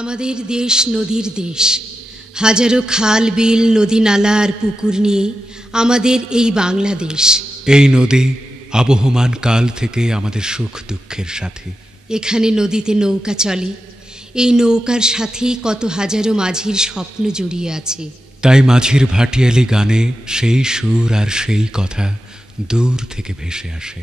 আমাদের দেশ নদীর দেশ, হাজারো খাল বিল নদী নালা আর পুকুর নিয়ে আমাদের এই বাংলাদেশ। এই নদী আবহমান কাল থেকে আমাদের সুখ দুঃখের সাথী। এখানে নদীতে নৌকা চলে, এই নৌকার সাথেই কত হাজারো মাঝির স্বপ্ন জড়িয়ে আছে। তাই মাঝির ভাটিয়ালি গানে সেই সুর আর সেই কথা দূর থেকে ভেসে আসে।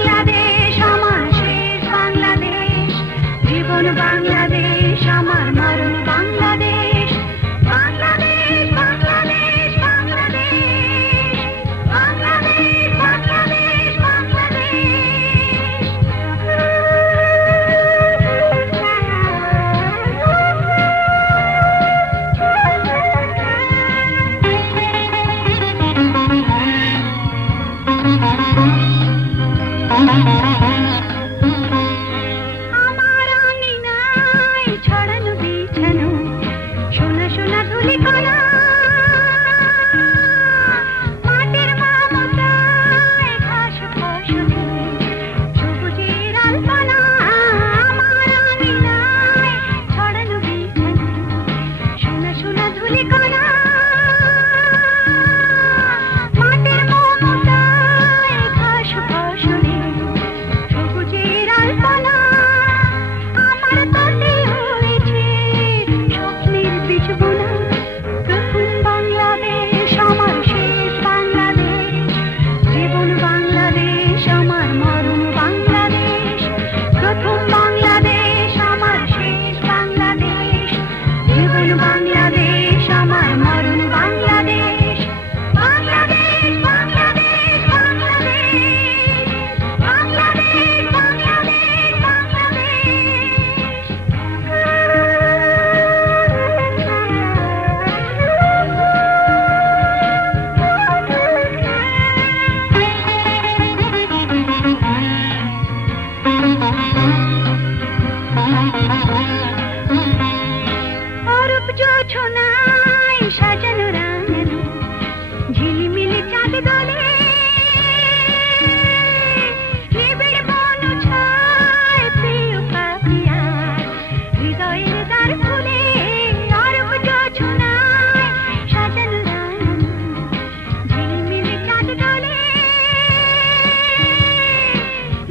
বাংলাদেশ আমার শেষ বাংলাদেশ, জীবন বাংলাদেশ আমার মরণ বাংলাদেশ, বাংলাদেশ বাংলাদেশ বাংলাদেশ, বাংলাদেশ বাংলাদেশ আমার আঙিনায় ছড়ানো বিছানো সোনা সোনা ধুলিকণা, মাটির মমতায় ঘাস ফসলে সবুজের আলপনা, আমার আঙিনায় ছড়ানো বিছানো সোনা সোনা ধুলিকণা, মাটির মমতায় ঘাস ফসলে সবুজের আলপনা, আমার তাতে হয়েছে স্বপ্নের বীজ বোনা, প্রথম বাংলাদেশ আমার শেষ বাংলাদেশ, জীবন বাংলাদেশ আমার মরণ বাংলাদেশ, প্রথম বাংলাদেশ আমার শেষ বাংলাদেশ, জীবন বাংলাদেশ আমার মরণ বাংলাদেশ, বাংলাদেশ বাংলাদেশ বাংলাদেশ, বাংলাদেশ বাংলাদেশ অরূপ জোছনায় সাজানো রাঙানো ঝিলিমিলি চাঁদ দোলে, নিবিড় বন ছায় প্রিয় পাপিয়া হৃদয়ের দ্বার খুলে, অরূপ জোছনায় সাজানো রাঙানো ঝিলিমিলি চাঁদ দোলে,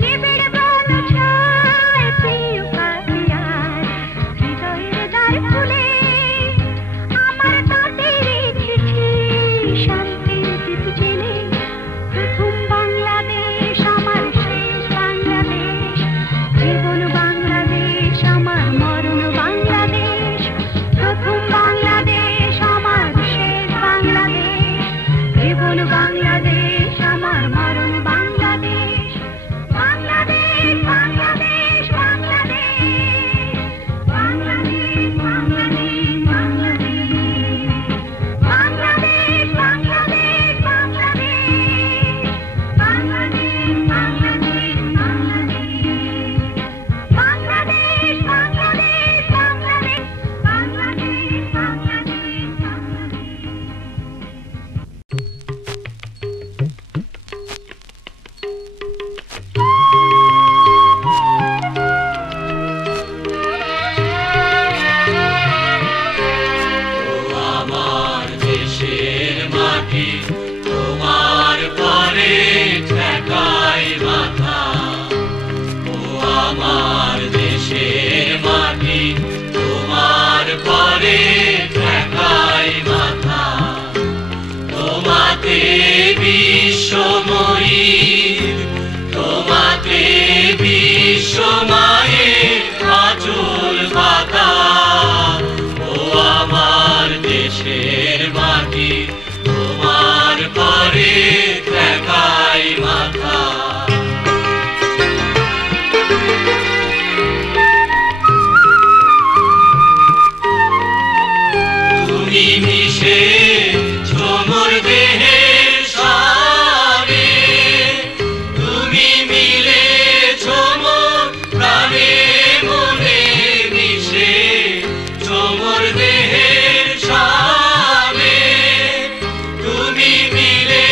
নিবিড় বন ছায় প্রিয় পাপিয়া হৃদয়ের দ্বার খুলে, আমার তাতে রেখেছি শান্তির দীপ জেলে, প্রথম বাংলাদেশ আমার শেষ বাংলাদেশ, জীবন বাংলাদেশ আমার মরণ বাংলাদেশ, প্রথম বাংলাদেশ আমার শেষ বাংলাদেশ, জীবন বাংলাদেশ আমার মরণ বাংলাদেশ, বাংলাদেশ বাংলাদেশ বাংলাদেশ, বাংলাদেশ বাংলাদেশ বাংলাদেশ, বাংলাদেশ বাংলাদেশ বাংলাদেশ, বাংলাদেশ বাংলাদেশ বাংলাদেশ, বাংলাদেশ বাংলাদেশ আমার দেশের মাটি তোমার পরে ঠেকাই মাথা, ও আমার দেশের মাটি তোমার পরে ঠেকাই মাথা, তোমাতে বিশ্বময়ীর, তোমাতে বিশ্বমায়ের আঁচল পাতা, ও আমার দেশের মাটি তোমার পরে ঠেকাই মাথা। তুমি মিশে ঝুমুর দেহের সারে, তুমি মিলে ঝুমুর প্রাণে মনে মিশে ঝুমুর দেহের সারে, তুমি মিলে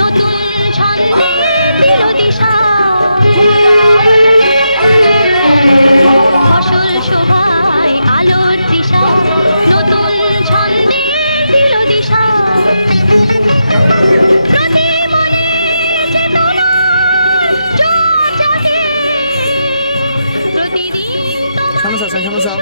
নতুন ছন্দে দিল দিশা ফসল শোভায় আলোর দিশা নতুন ছন্দে দিল দিশা প্রতি মনে চেতনার জোর জাগে প্রতিদিন সামনে যাও সামনে যাও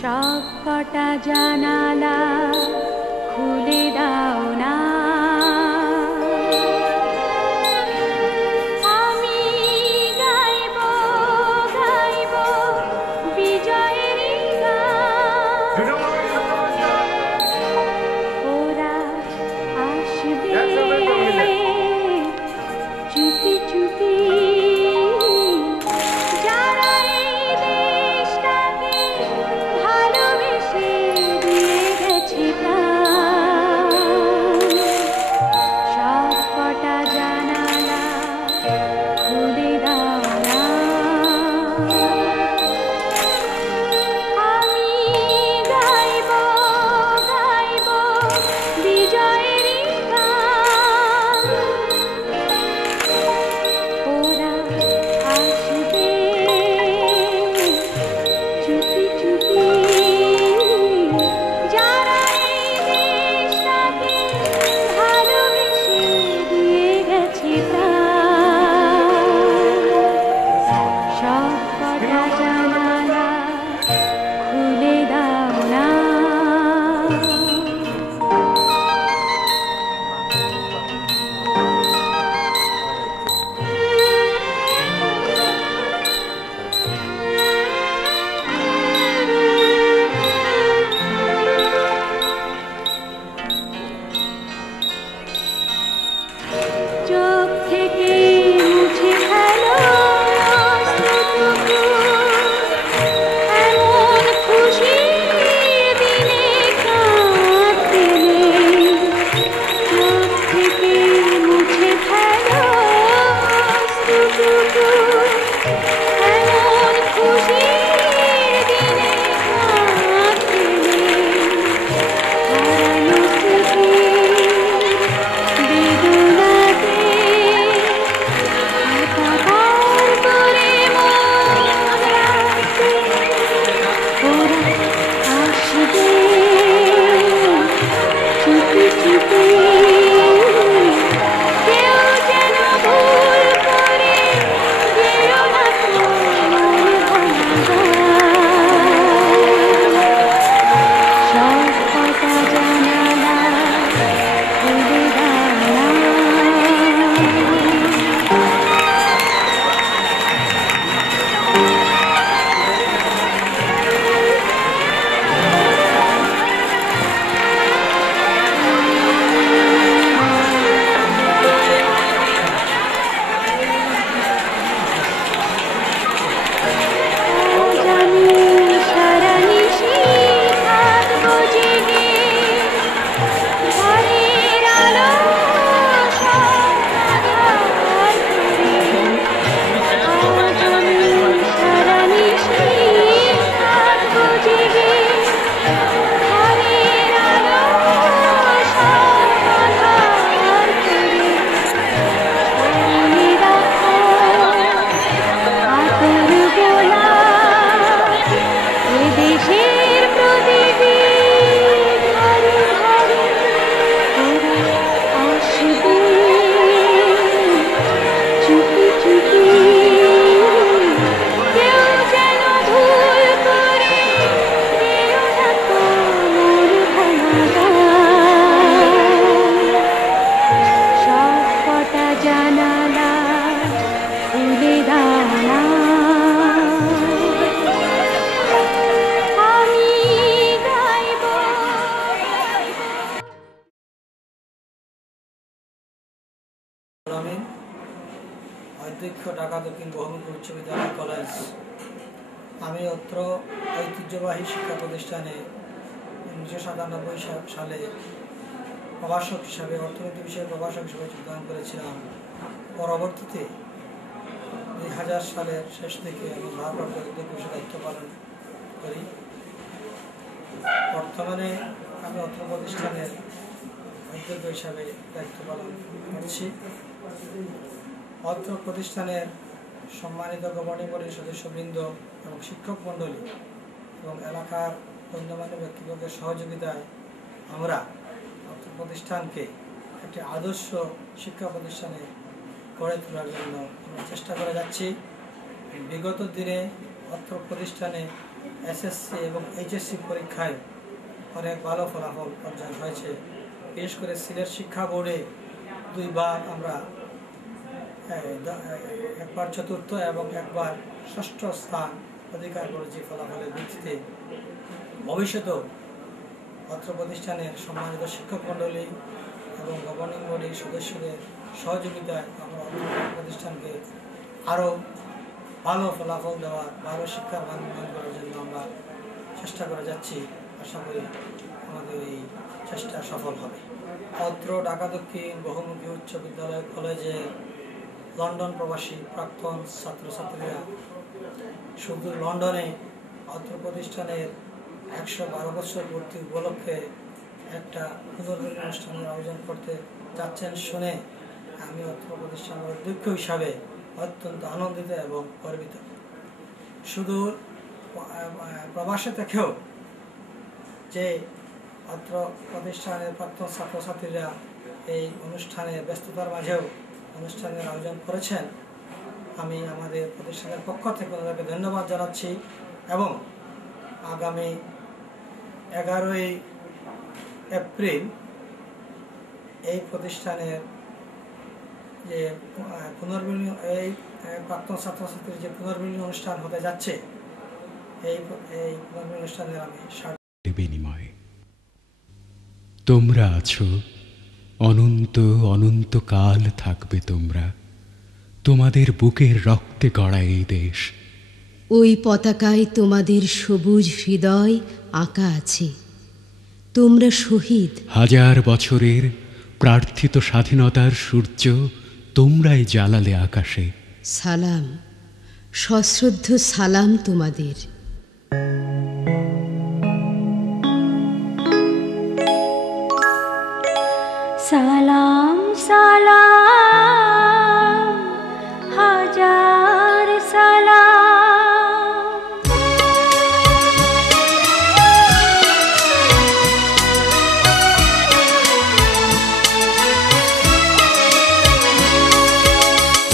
সবকটা জানালা খুলে দাও না, আমি গাইব গাইব বিজয়ের গান। ওরা আসবে চুপি চুপি, যারা এই দেশটাকে ভালোবেসে দিয়ে উচ্চ বিদ্যালয় কলেজ। আমি অত্র ঐতিহ্যবাহী শিক্ষা প্রতিষ্ঠানে 1997 সালে প্রভাষক হিসাবে, অর্থনীতি বিষয়ে প্রভাষক হিসাবে যোগদান করেছিলাম। পরবর্তীতে 2000 সালের শেষ থেকে আমি ভারপ্রাপ্ত অধ্যক্ষ হিসেবে দায়িত্ব পালন করি। বর্তমানে আমি অত্র প্রতিষ্ঠানের অধ্যক্ষ হিসাবে দায়িত্ব পালন করছি। অত্র প্রতিষ্ঠানের সম্মানিত গভর্নিং বডির সদস্যবৃন্দ এবং শিক্ষক মণ্ডলী এবং এলাকার গণ্যমান্য ব্যক্তিবর্গের সহযোগিতায় আমরা অত্র প্রতিষ্ঠানকে একটি আদর্শ শিক্ষা প্রতিষ্ঠানে গড়ে তোলার জন্য আমরা চেষ্টা করে যাচ্ছি। বিগত দিনে অত্র প্রতিষ্ঠানে এসএসসি এবং এইচএসসি পরীক্ষায় অনেক ভালো ফলাফল অর্জন হয়েছে। বিশেষ করে সিলেট শিক্ষা বোর্ডে 2 বার আমরা একবার চতুর্থ এবং একবার ষষ্ঠ স্থান অধিকার করেছি ফলাফলের ভিত্তিতে। ভবিষ্যতেও অত্র প্রতিষ্ঠানের সম্মানিত শিক্ষক মণ্ডলী এবং গভর্নিং বডির সদস্যদের সহযোগিতায় আমরা অত্র প্রতিষ্ঠানকে আরও ভালো ফলাফল দেওয়ার, ভালো শিক্ষার মান উন্নয়ন করার জন্য আমরা চেষ্টা করে যাচ্ছি। আশা করি আমাদের এই চেষ্টা সফল হবে। অত্র ঢাকা দক্ষিণ বহুমুখী উচ্চ বিদ্যালয় কলেজে লন্ডন প্রবাসী প্রাক্তন ছাত্রছাত্রীরা শুধু লন্ডনে অত্র প্রতিষ্ঠানের 112 বছর পূর্তি উপলক্ষে একটা পুনর্মিলন অনুষ্ঠানের আয়োজন করতে যাচ্ছেন শুনে আমি অত্র প্রতিষ্ঠানের অধ্যক্ষ হিসাবে অত্যন্ত আনন্দিত এবং গর্বিত। শুধু প্রবাসে থেকেও যে অত্র প্রতিষ্ঠানের প্রাক্তন ছাত্রছাত্রীরা এই অনুষ্ঠানের ব্যস্ততার মাঝেও অনুষ্ঠানের আয়োজন করেছেন, আমি আমাদের প্রতিষ্ঠানের পক্ষ থেকে তাদেরকে ধন্যবাদ জানাচ্ছি এবং আগামী 11ই এপ্রিল এই প্রতিষ্ঠানের যে পুনর্মিলন, এই প্রাক্তন ছাত্রছাত্রীর যে পুনর্মিলন অনুষ্ঠান হতে যাচ্ছে, এই পুনর্মিলন অনুষ্ঠানের আমি বিনিময় তোমরা আছো, অনন্ত অনন্তকাল থাকবে তোমরা, তোমাদের বুকের রক্তে গড়া এই দেশ। ওই পতাকায় তোমাদের সবুজ হৃদয় আঁকা আছে। তোমরা শহীদ। 1000 বছরের প্রার্থিত স্বাধীনতার সূর্য তোমরাই জ্বালালে আকাশে। সালাম, সশ্রদ্ধ সালাম তোমাদের। সালাম সালাম হাজার সালাম,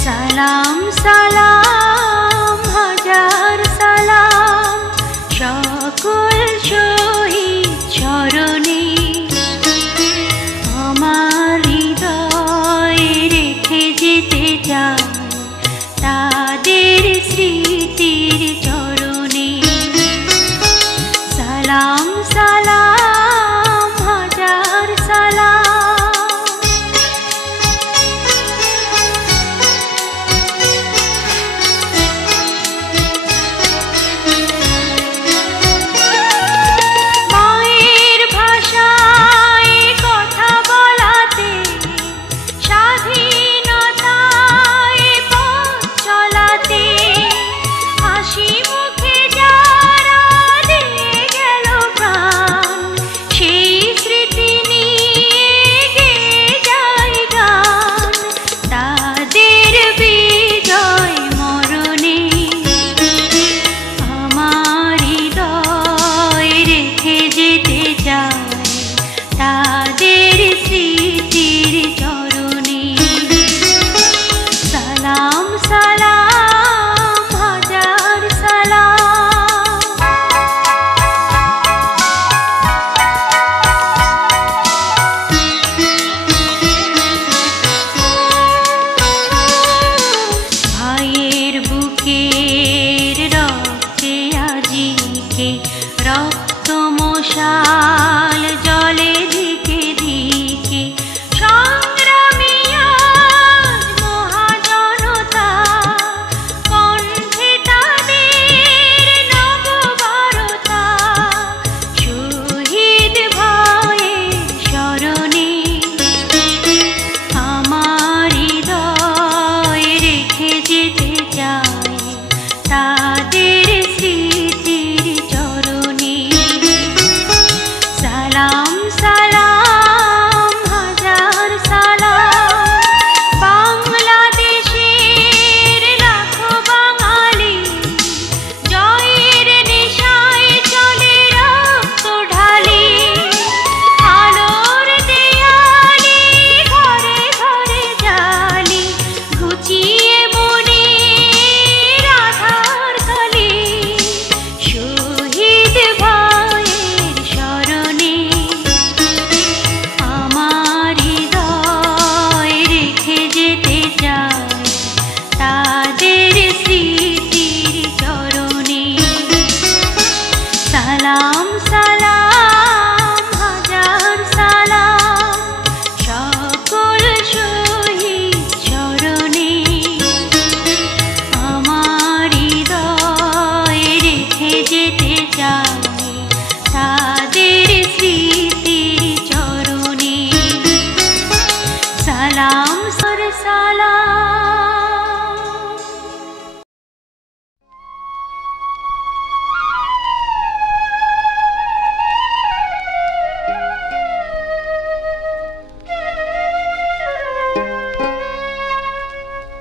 সালাম সালাম হাজার সালাম,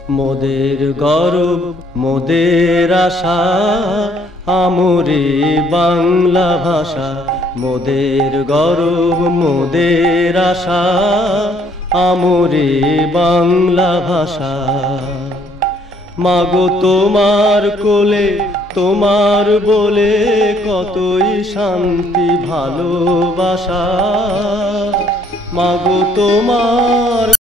মোদের গৌরব মোদের আশা আমরি বাংলা ভাষা, মোদের গৌরব মোদের আশা আমরি বাংলা ভাষা। মাগো তোমার কোলে তোমার বলে কতই শান্তি ভালোবাসা, মাগো তোমার